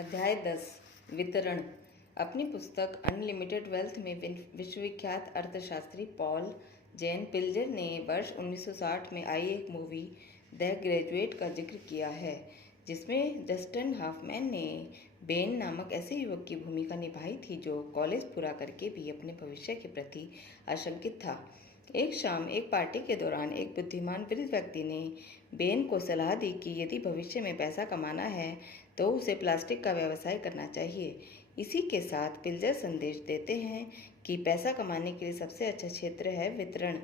अध्याय 10 वितरण। अपनी पुस्तक अनलिमिटेड वेल्थ में विश्वविख्यात अर्थशास्त्री पॉल जेन पिल्जर ने वर्ष 1960 में आई एक मूवी द ग्रेजुएट का जिक्र किया है, जिसमें डस्टिन हॉफमैन ने बेन नामक ऐसे युवक की भूमिका निभाई थी जो कॉलेज पूरा करके भी अपने भविष्य के प्रति आशंकित था। एक शाम एक पार्टी के दौरान एक बुद्धिमान वृद्ध व्यक्ति ने बेन को सलाह दी कि यदि भविष्य में पैसा कमाना है तो उसे प्लास्टिक का व्यवसाय करना चाहिए। इसी के साथ पिल्जर संदेश देते हैं कि पैसा कमाने के लिए सबसे अच्छा क्षेत्र है वितरण।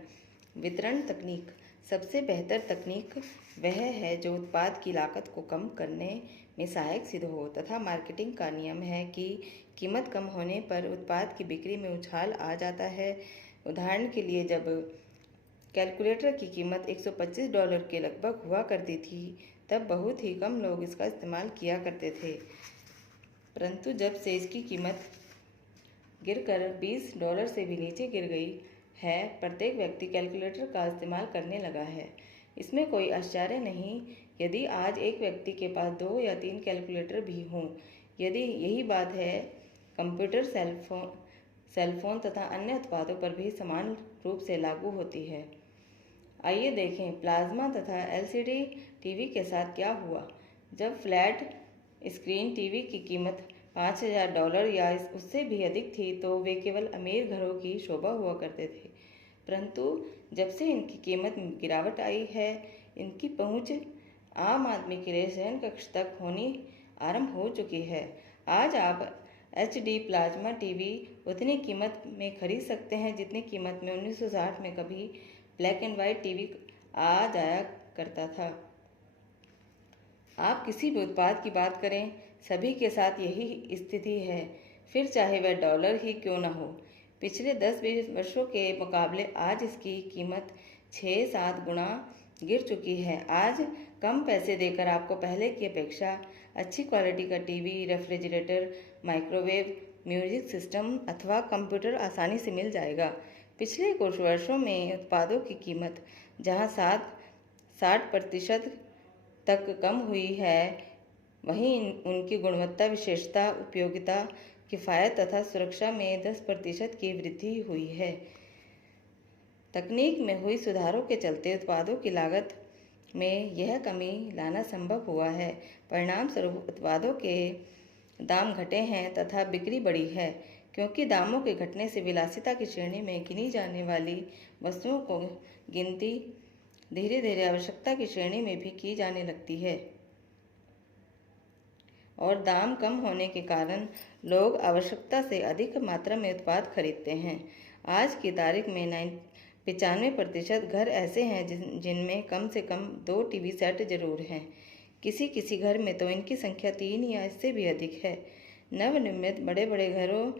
वितरण तकनीक। सबसे बेहतर तकनीक वह है जो उत्पाद की लागत को कम करने में सहायक सिद्ध हो, तथा मार्केटिंग का नियम है कि कीमत कम होने पर उत्पाद की बिक्री में उछाल आ जाता है। उदाहरण के लिए, जब कैलकुलेटर की कीमत $125 के लगभग हुआ करती थी, तब बहुत ही कम लोग इसका इस्तेमाल किया करते थे, परंतु जब से इसकी कीमत गिरकर $20 से भी नीचे गिर गई है, प्रत्येक व्यक्ति कैलकुलेटर का इस्तेमाल करने लगा है। इसमें कोई आश्चर्य नहीं यदि आज एक व्यक्ति के पास 2 या 3 कैलकुलेटर भी हों। यदि यही बात है कंप्यूटर, सेलफोन तथा अन्य उत्पादों पर भी समान रूप से लागू होती है। आइए देखें प्लाज्मा तथा एलसीडी टीवी के साथ क्या हुआ। जब फ्लैट स्क्रीन टीवी की कीमत $5000 या उससे भी अधिक थी तो वे केवल अमीर घरों की शोभा हुआ करते थे, परंतु जब से इनकी कीमत में गिरावट आई है, इनकी पहुंच आम आदमी के लिए शयन कक्ष तक होनी आरंभ हो चुकी है। आज आप HD प्लाज्मा टीवी उतनी कीमत में खरीद सकते हैं जितनी कीमत में 1960 में कभी ब्लैक एंड वाइट टीवी आ जाया करता था। आप किसी भी उत्पाद की बात करें, सभी के साथ यही स्थिति है, फिर चाहे वह डॉलर ही क्यों न हो। पिछले 10-20 वर्षों के मुकाबले आज इसकी कीमत 6-7 गुना गिर चुकी है। आज कम पैसे देकर आपको पहले की अपेक्षा अच्छी क्वालिटी का TV, refrigerator, microwave, music system अथवा कंप्यूटर आसानी से मिल जाएगा। पिछले कुछ वर्षों में उत्पादों की कीमत जहां 60% तक कम हुई है, वहीं उनकी गुणवत्ता, विशेषता, उपयोगिता, किफ़ायत तथा सुरक्षा में 10% की वृद्धि हुई है। तकनीक में हुई सुधारों के चलते उत्पादों की लागत में यह कमी लाना संभव हुआ है। परिणाम स्वरूप उत्पादों के दाम घटे हैं तथा बिक्री बढ़ी है, क्योंकि दामों के घटने से विलासिता की श्रेणी में गिनी जाने वाली वस्तुओं को गिनती धीरे धीरे आवश्यकता की श्रेणी में भी की जाने लगती है, और दाम कम होने के कारण लोग आवश्यकता से अधिक मात्रा में उत्पाद खरीदते हैं। आज की तारीख में 95% घर ऐसे हैं जिनमें कम से कम 2 टीवी सेट जरूर हैं। किसी किसी घर में तो इनकी संख्या 3 या इससे भी अधिक है। नवनिर्मित बड़े बड़े घरों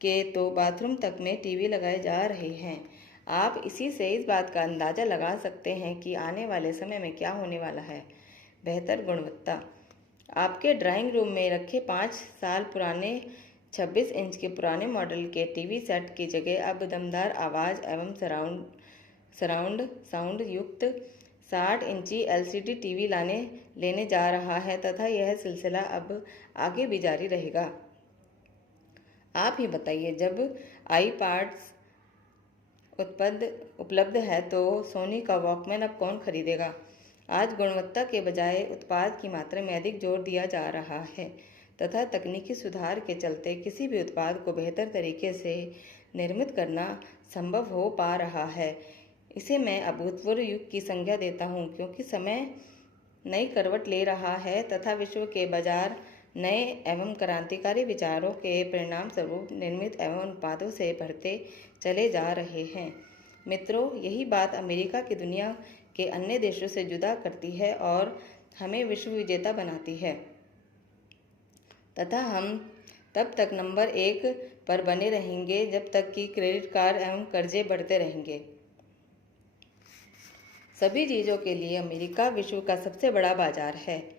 के तो बाथरूम तक में टीवी लगाए जा रहे हैं। आप इसी से इस बात का अंदाज़ा लगा सकते हैं कि आने वाले समय में क्या होने वाला है। बेहतर गुणवत्ता। आपके ड्राइंग रूम में रखे 5 साल पुराने 26 इंच के पुराने मॉडल के टीवी सेट की जगह अब दमदार आवाज़ एवं सराउंड साउंड युक्त 60 इंची LCD टीवी लेने जा रहा है, तथा यह सिलसिला अब आगे भी जारी रहेगा। आप ही बताइए, जब iPads उपलब्ध है तो सोनी का वॉकमैन अब कौन खरीदेगा। आज गुणवत्ता के बजाय उत्पाद की मात्रा में अधिक जोर दिया जा रहा है, तथा तकनीकी सुधार के चलते किसी भी उत्पाद को बेहतर तरीके से निर्मित करना संभव हो पा रहा है। इसे मैं अभूतपूर्व युग की संज्ञा देता हूँ, क्योंकि समय नई करवट ले रहा है तथा विश्व के बाजार नए एवं क्रांतिकारी विचारों के परिणाम स्वरूप निर्मित एवं उत्पादों से भरते चले जा रहे हैं। मित्रों, यही बात अमेरिका की दुनिया के अन्य देशों से जुदा करती है और हमें विश्व विजेता बनाती है, तथा हम तब तक नंबर 1 पर बने रहेंगे जब तक कि क्रेडिट कार्ड एवं कर्जे बढ़ते रहेंगे। सभी चीज़ों के लिए अमेरिका विश्व का सबसे बड़ा बाजार है।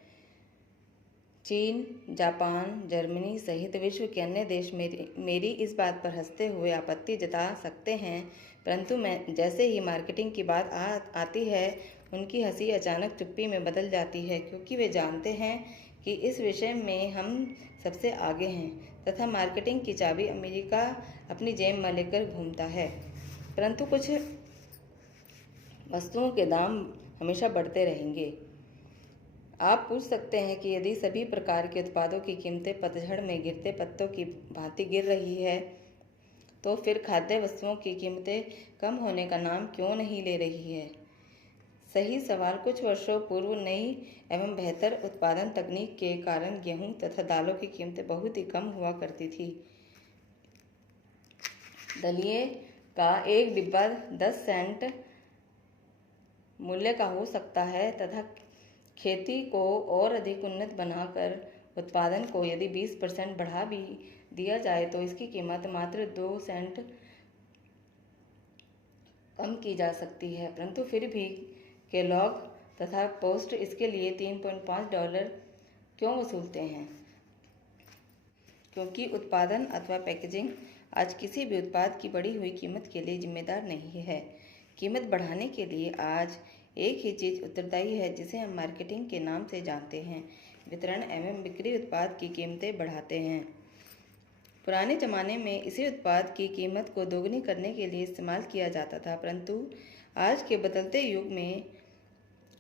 चीन, जापान, जर्मनी सहित विश्व के अन्य देश मेरी इस बात पर हंसते हुए आपत्ति जता सकते हैं, परंतु जैसे ही मार्केटिंग की बात आती है, उनकी हंसी अचानक चुप्पी में बदल जाती है, क्योंकि वे जानते हैं कि कि इस विषय में हम सबसे आगे हैं तथा मार्केटिंग की चाबी अमेरिका अपनी जेब में लेकर घूमता है, परंतु कुछ वस्तुओं के दाम हमेशा बढ़ते रहेंगे। आप पूछ सकते हैं कि यदि सभी प्रकार के उत्पादों की कीमतें पतझड़ में गिरते पत्तों की भांति गिर रही है, तो फिर खाद्य वस्तुओं की कीमतें कम होने का नाम क्यों नहीं ले रही है? सही सवाल। कुछ वर्षों पूर्व नई एवं बेहतर उत्पादन तकनीक के कारण गेहूं तथा दालों की कीमतें बहुत ही कम हुआ करती थी। दलिए का एक डिब्बा 10 सेंट मूल्य का हो सकता है तथा खेती को और अधिक उन्नत बनाकर उत्पादन को यदि 20% बढ़ा भी दिया जाए तो इसकी कीमत मात्र 2 सेंट कम की जा सकती है, परंतु फिर भी केलॉग तथा पोस्ट इसके लिए $3.5 क्यों वसूलते हैं? क्योंकि उत्पादन अथवा पैकेजिंग आज किसी भी उत्पाद की बढ़ी हुई कीमत के लिए जिम्मेदार नहीं है। कीमत बढ़ाने के लिए आज एक ही चीज़ उत्तरदायी है जिसे हम मार्केटिंग के नाम से जानते हैं। वितरण एवं बिक्री उत्पाद की कीमतें बढ़ाते हैं। पुराने ज़माने में इसी उत्पाद की कीमत को दोगुनी करने के लिए इस्तेमाल किया जाता था, परंतु आज के बदलते युग में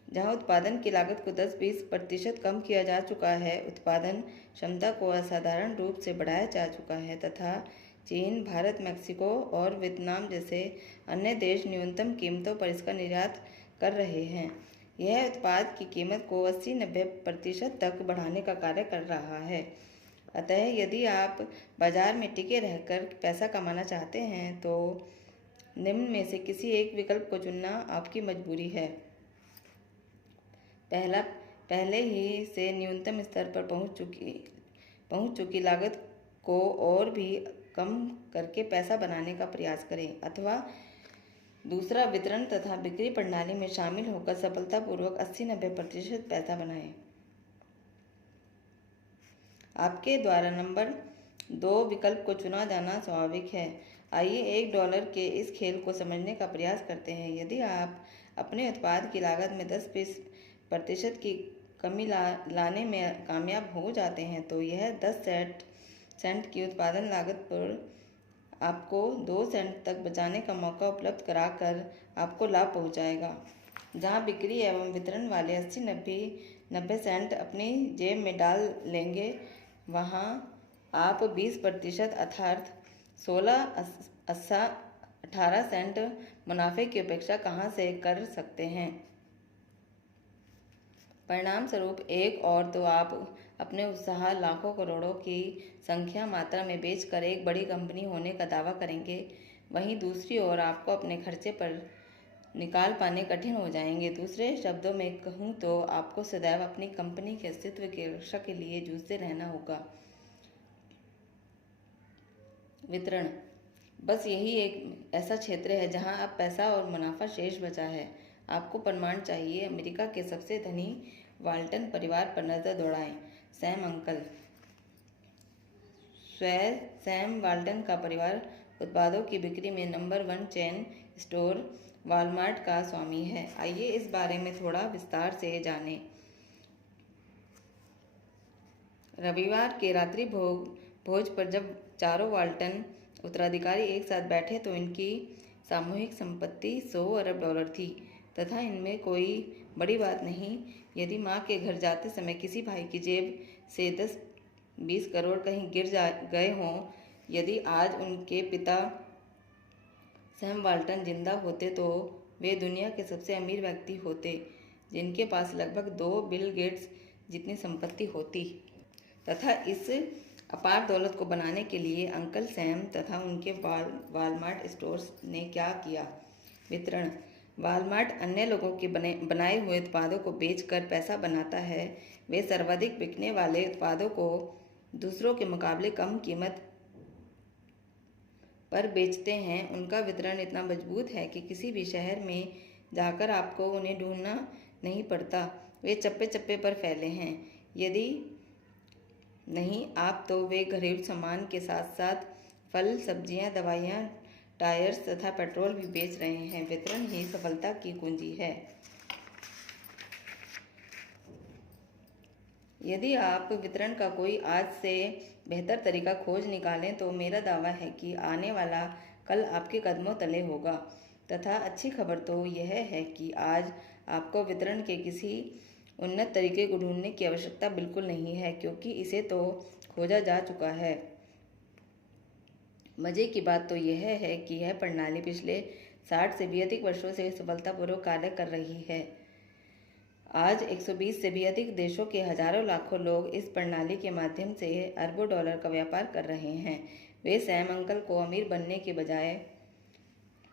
जहां उत्पादन की लागत को 10-20% कम किया जा चुका है, उत्पादन क्षमता को असाधारण रूप से बढ़ाया जा चुका है तथा चीन, भारत, मैक्सिको और वियतनाम जैसे अन्य देश न्यूनतम कीमतों पर इसका निर्यात कर रहे हैं। यह उत्पाद की कीमत को 80-90% तक बढ़ाने का कार्य कर रहा है। अतः यदि आप बाजार में टिके रहकर पैसा कमाना चाहते हैं तो निम्न में से किसी एक विकल्प को चुनना आपकी मजबूरी है। पहले ही से न्यूनतम स्तर पर पहुंच चुकी लागत को और भी कम करके पैसा बनाने का प्रयास करें, अथवा दूसरा, वितरण तथा बिक्री प्रणाली में शामिल होकर सफलतापूर्वक 80-90% पैसा बनाएं। आपके द्वारा नंबर 2 विकल्प को चुना जाना स्वाभाविक है। आइए $1 के इस खेल को समझने का प्रयास करते हैं। यदि आप अपने उत्पाद की लागत में 10% की कमी लाने में कामयाब हो जाते हैं तो यह 10 सेंट की उत्पादन लागत पर आपको 2 सेंट तक बचाने का मौका उपलब्ध कराकर आपको लाभ पहुंचाएगा। जहां बिक्री एवं वितरण वाले 80-90 सेंट अपनी जेब में डाल लेंगे, वहां आप 20% अर्थात 16-18 सेंट मुनाफे की अपेक्षा कहां से कर सकते हैं? परिणाम स्वरूप एक और तो आप अपने उत्साह लाखों करोड़ों की संख्या मात्रा में बेचकर एक बड़ी कंपनी होने का दावा करेंगे, वहीं दूसरी ओर आपको अपने खर्चे पर निकाल पाने कठिन हो जाएंगे। दूसरे शब्दों में कहूँ तो आपको सदैव अपनी कंपनी के अस्तित्व की रक्षा के लिए जूझते रहना होगा। वितरण बस यही एक ऐसा क्षेत्र है जहां अब पैसा और मुनाफा शेष बचा है। आपको प्रमाण चाहिए। अमेरिका के सबसे धनी वाल्टन परिवार पर नजर दौड़ाएं। Sam uncle. सैम वाल्टन का परिवार उत्पादों की बिक्री में नंबर 1 चेन स्टोर वॉलमार्ट का स्वामी है। आइए इस बारे में थोड़ा विस्तार से जानें। रविवार के रात्रि भोज पर जब चारों वाल्टन उत्तराधिकारी एक साथ बैठे तो इनकी सामूहिक संपत्ति $100 अरब थी तथा इनमें कोई बड़ी बात नहीं यदि माँ के घर जाते समय किसी भाई की जेब से 10-20 करोड़ कहीं गिर गए हों। यदि आज उनके पिता सैम वाल्टन जिंदा होते तो वे दुनिया के सबसे अमीर व्यक्ति होते, जिनके पास लगभग 2 बिल गेट्स जितनी संपत्ति होती। तथा इस अपार दौलत को बनाने के लिए अंकल सैम तथा उनके वॉलमार्ट स्टोर्स ने क्या किया? वितरण वॉलमार्ट अन्य लोगों के बनाए हुए उत्पादों को बेचकर पैसा बनाता है। वे सर्वाधिक बिकने वाले उत्पादों को दूसरों के मुकाबले कम कीमत पर बेचते हैं। उनका वितरण इतना मजबूत है कि किसी भी शहर में जाकर आपको उन्हें ढूंढना नहीं पड़ता। वे चप्पे चप्पे पर फैले हैं। यदि नहीं आप तो वे घरेलू सामान के साथ साथ फल, सब्जियां, दवाइयां, टायर्स तथा पेट्रोल भी बेच रहे हैं। वितरण ही सफलता की कुंजी है। यदि आप वितरण का कोई आज से बेहतर तरीका खोज निकालें तो मेरा दावा है कि आने वाला कल आपके कदमों तले होगा। तथा अच्छी खबर तो यह है कि आज आपको वितरण के किसी उन्नत तरीके को ढूंढने की आवश्यकता बिल्कुल नहीं है, क्योंकि इसे तो खोजा जा चुका है। मजे की बात तो यह है कि यह प्रणाली पिछले 60 से भी अधिक वर्षों से सफलतापूर्वक कार्य कर रही है। आज 120 से भी अधिक देशों के हजारों लाखों लोग इस प्रणाली के माध्यम से अरबों डॉलर का व्यापार कर रहे हैं। वे सैम अंकल को अमीर बनने के बजाय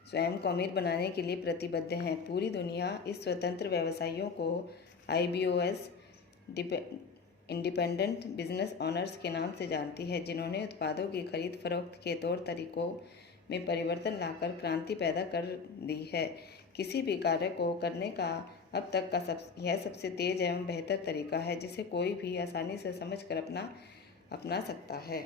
स्वयं को अमीर बनाने के लिए प्रतिबद्ध हैं। पूरी दुनिया इस स्वतंत्र व्यवसायियों को IBOS इंडिपेंडेंट बिजनेस ओनर्स के नाम से जानती है, जिन्होंने उत्पादों की खरीद फरोख्त के तौर तरीकों में परिवर्तन लाकर क्रांति पैदा कर दी है। किसी भी कार्य को करने का अब तक का यह सबसे तेज एवं बेहतर तरीका है, जिसे कोई भी आसानी से समझकर अपना सकता है।